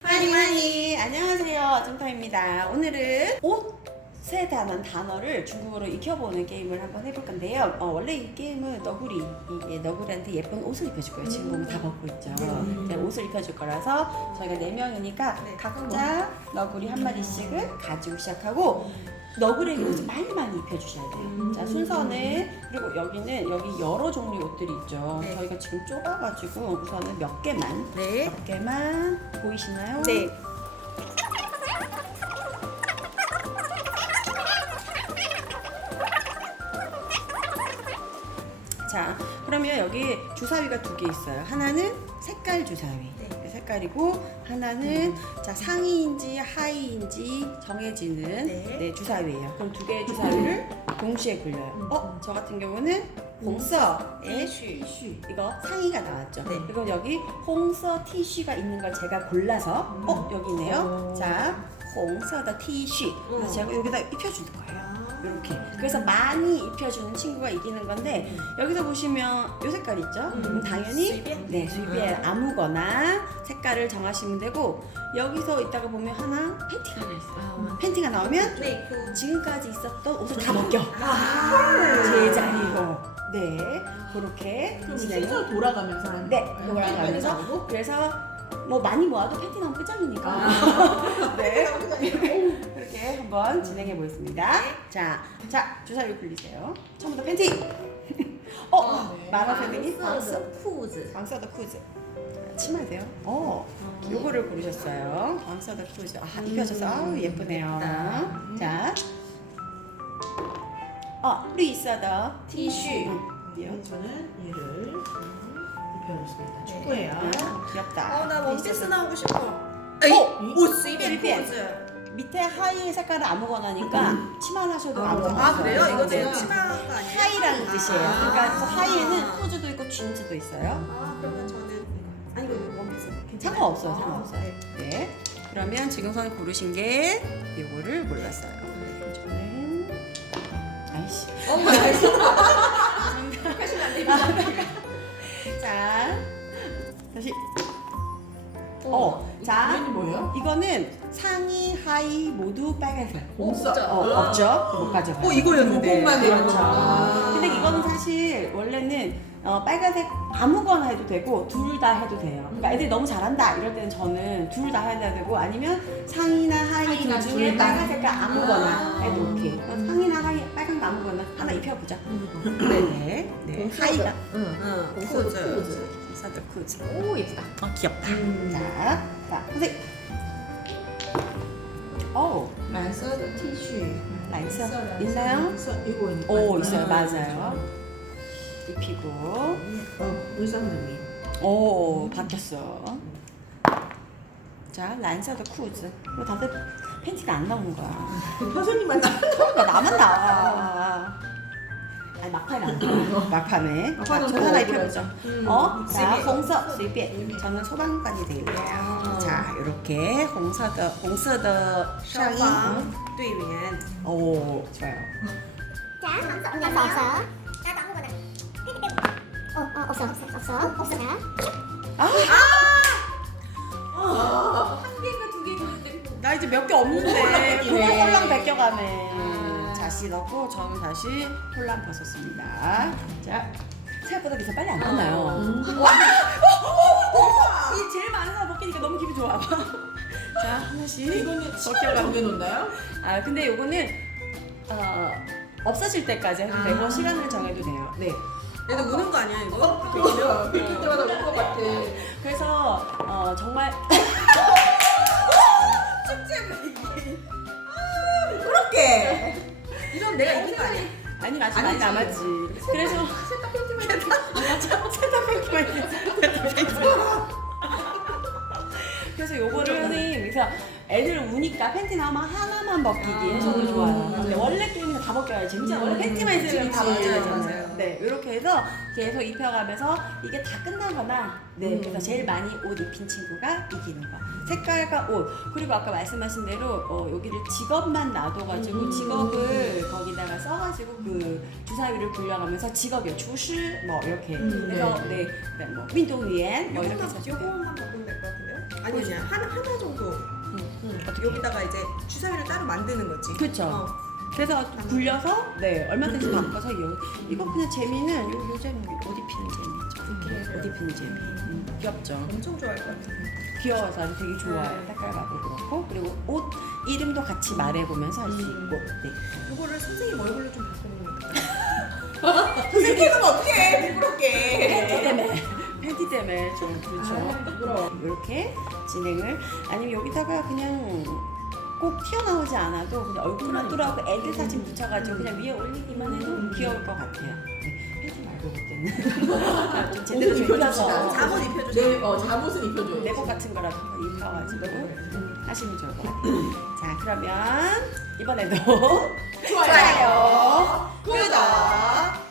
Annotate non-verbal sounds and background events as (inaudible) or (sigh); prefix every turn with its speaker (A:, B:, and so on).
A: 많이 많이 안녕하세요. 정타입니다. 오늘은 옷에 대한 단어를 중국어로 익혀보는 게임을 한번 해볼 건데요. 어, 원래 이 게임은 너구리 이게 너구리한테 예쁜 옷을 입혀줄 거예요. 지금 보면 다 벗고 있죠. 이제 옷을 입혀줄 거라서 저희가 네 명이니까
B: 네.
A: 각자 너구리 한 마리씩을 가지고 시작하고 너구리에게 옷을 많이 많이 입혀주셔야 돼요 자 순서는 그리고 여기는 여기 여러 종류의 옷들이 있죠
B: 네.
A: 저희가 지금 좁아가지고 우선은 몇 개만
B: 네.
A: 몇 개만 보이시나요?
B: 네.
A: 자, 그러면 여기 주사위가 두 개 있어요. 하나는 색깔 주사위.
B: 네.
A: 그 색깔이고 하나는 자 상의인지 하의인지 정해지는
B: 네.
A: 네, 주사위예요. 그럼 두 개의 주사위를 동시에 굴려요. 어, 저 같은 경우는 홍서의
B: 티슈.
A: 이거 상의가 나왔죠.
B: 네.
A: 그럼 여기 홍서 티슈가 있는 걸 제가 골라서 어 여기 있네요.
B: 오.
A: 자, 홍서의 티슈. 그래서
B: 음.
A: 제가 여기다 입혀주는 거예요.
B: 아.
A: 이렇게. 그래서 많이 입혀주는 친구가 이기는 건데 여기서 보시면 이 색깔 있죠?
B: 음.
A: 그럼 당연히? 네 수입에 아무거나 색깔을 정하시면 되고 여기서 이따가 보면 하나 팬티가 하나 있어요.
B: 아.
A: 팬티가 나오면
B: 네. 그.
A: 지금까지 있었던 옷을 다 벗겨
B: 아.
A: 제자리로 네 그렇게
C: 그럼
A: 진행을
C: 순서 돌아가면서 하는
A: 네,
C: 거예요?
A: 돌아가면서. 그래서 뭐 많이 모아도 팬티 나오면 끝장이니까
B: 아. (laughs)
A: 네 그렇게 한번 진행해 보겠습니다. 자, 자 주사위 굴리세요. 처음부터 팬티. (laughs) 어,
C: 아, 네.
A: 마라 선생님 방서
B: 푸즈.
A: 방서더 쿠즈. 치마세요? 어, 요거를 고르셨어요. 방서더 쿠즈. 아 입혀져서 아우 예쁘네요.
B: 예쁘다.
A: 자, 어, 리사더
B: 티슈.
A: 응,
C: 네,
A: 요.
C: 저는 얘를 입혀줬습니다.
B: 네.
C: 축구예요.
A: 아, 귀엽다.
B: 어, 나 원피스 나오고 싶어.
A: 어,
B: 옷 수입에
A: 수입에.
B: 포즈.
A: 밑에 하의 색깔은 아무거나니까 치마를 하셔도 아무거나
B: 아, 그래요? 이거
A: 네.
B: 지금 치마가 아니에요?
A: 하의라는 뜻이에요.
B: 아.
A: 그러니까 그래서 하의에는 후즈도 있고 진즈도 있어요.
B: 아, 그러면 저는 아니 이거 원피스 괜찮아요?
A: 상관없어요,
B: 아,
A: 상관없어요.
B: 네.
A: 네. 그러면 지금 선 고르신 게 이거를 골랐어요. 저는 아이씨.
B: 어, 알겠어. (laughs)
A: 다시. 어, 자,
C: 이름이 뭐예요?
A: 이거는 상의, 하의 모두 빨간색.
C: 공사.
A: 어, 없죠? 못 가져가요.
B: 어, 이거였는데.
C: 요것만
A: 그렇죠.
C: 거구나.
A: 근데 이거는 사실 원래는 어, 빨간색 아무거나 해도 되고 둘 다 해도 돼요. 그러니까 애들이 너무 잘한다 이럴 때는 저는 둘 다 해야 되고 아니면 상이나 하이
C: 하이나
A: 둘 중에
C: 둘 다.
A: 빨간 색깔 아무거나
B: 아.
A: 해도 오케이. 그래서 상이나 하이 빨간 거 아무거나 하나 입혀보자. 네, 네. 하이가
C: 응.
B: 응,
C: 포즈.
B: 포즈.
A: 사드 쿠즈.
C: 오 예쁘다.
A: 어 귀엽다.
C: 음.
A: 자, 자 선생. 어,
C: 蓝色的 티슈.
A: 라이서 있나요?
C: 이거 있는
A: 오 있어요, 맞아요. 입히고.
C: 어, 의상님이.
A: 오 바뀌었어. 자 란사드 쿠즈. 이거 다들 팬티가 안 나오는 거야.
C: 선생님만 나.
A: 그러니까 나만 나와. 아니 막판에 안 나와. 막판에. 자,
C: 막판은
A: 저
C: 뭐
A: 하나
C: 어디로
A: 입혀보죠.
B: 음.
A: 어? 자
B: 수입.
A: 홍서 수입에 저는 소방관이 되겠네요. 이렇게 홍사더 홍사더 샤인.
B: 샤방 뚜이면
A: 오 좋아요.
D: 자, 함수 없냐? 함수 없어요. 나도 아무거나. 어, 어, 없어, 없어, 없어, 없어. 아.
B: 자, 아, 한 개인가 두 개인가 했는데
A: 나 이제 몇 개 없는데 홀랑홀랑 벗겨가네.
B: 아.
A: 자시 넣고 저는 다시 홀랑 벗었습니다. 자. 생각보다 미사 빨리 안 끝나요. 이 제일 많은 사람 벗기니까 너무 기분 좋아. (laughs) 자 하나씩
C: 이거는 시간을
A: 벗겨가.
C: 정해놓나요?
A: 아 근데 요거는 어, 없어질 때까지 해도
B: 아.
A: 되고 시간을 정해도 돼요. 네.
B: 얘도 우는 거 아니야 이거?
C: 그죠? 볼 (laughs) 때마다 울것 같아.
A: 그래서 어, 정말 (laughs)
B: 그렇게. 이건 내가 이긴 거 아니야?
A: 아니 아직 많이 남았지. 그래서
C: 세탁 팬티만
A: 맞아. 세탁 팬티만 팬티. 그래서 요거를 선생님 그래서 애들 우니까 팬티 나오면 하나만 벗기기 해줘도
B: 음.
A: 좋아요. 근데 원래 다 벗겨야 재밌잖아. 원래 팬티만 있으면 다
C: 그치, 그치.
A: 벗겨야
B: 맞아요.
A: 네. 네, 이렇게 해서 계속 입혀가면서 이게 다 끝나거나, 네,
C: 음.
A: 그래서 제일 많이 옷 입힌 친구가 이기는 거. 색깔과 옷, 그리고 아까 말씀하신 대로 어, 여기를 직업만 놔둬가지고
C: 음.
A: 직업을 거기다가 써가지고 그 주사위를 굴려가면서 직업이요, 주시 뭐 이렇게
C: 음,
A: 해서 네, 네, 뭐 운동員뭐 이렇게
B: 요거만,
A: 해서 요
B: 요거만 바꾸면 될 것 같은데요? 아니 아니야 하나 하나 정도
A: 음, 어떻게
B: 여기다가 이제 주사위를 따로 만드는 거지.
A: 그쵸.
B: 어.
A: 그래서 굴려서 네 얼마든지 바꿔서 요 이거 그냥 재미는 요 요즘 옷 입히는 재미죠. 옷 입히는 재미. 음, 귀엽죠.
B: 엄청 좋아할 것 같아.
A: 귀여워서 아주 되게 좋아요.
B: 네.
A: 색깔감도 그렇고 그리고 옷 이름도 같이 말해보면서 할수 있고. 네.
B: 요거를 선생님 얼굴로 좀 바꾸는 거. 선생님은 어떻게 해? 부끄럽게.
A: 팬티 때문에 팬티 때문에 좀 그렇죠.
C: 아, 부끄러워.
A: 이렇게 진행을 아니면 여기다가 그냥 꼭 튀어나오지 않아도 그냥 얼굴만 뚫어갖고 애들 사진 붙여가지고 그냥 위에 올리기만 해도 귀여울 것 같아요. 네, 팬티 말고 그때는 (laughs) 좀 제대로
C: 옷을.
A: 입혀서
B: 잠옷 입혀주세요.
C: 네, 어, 잠옷은 입혀줘요.
A: 내복 같은 거라도 한번 입혀가지고 음, 하시면 좋을 것 같아요. 자 그러면 이번에도. 좋아요,
B: 구독,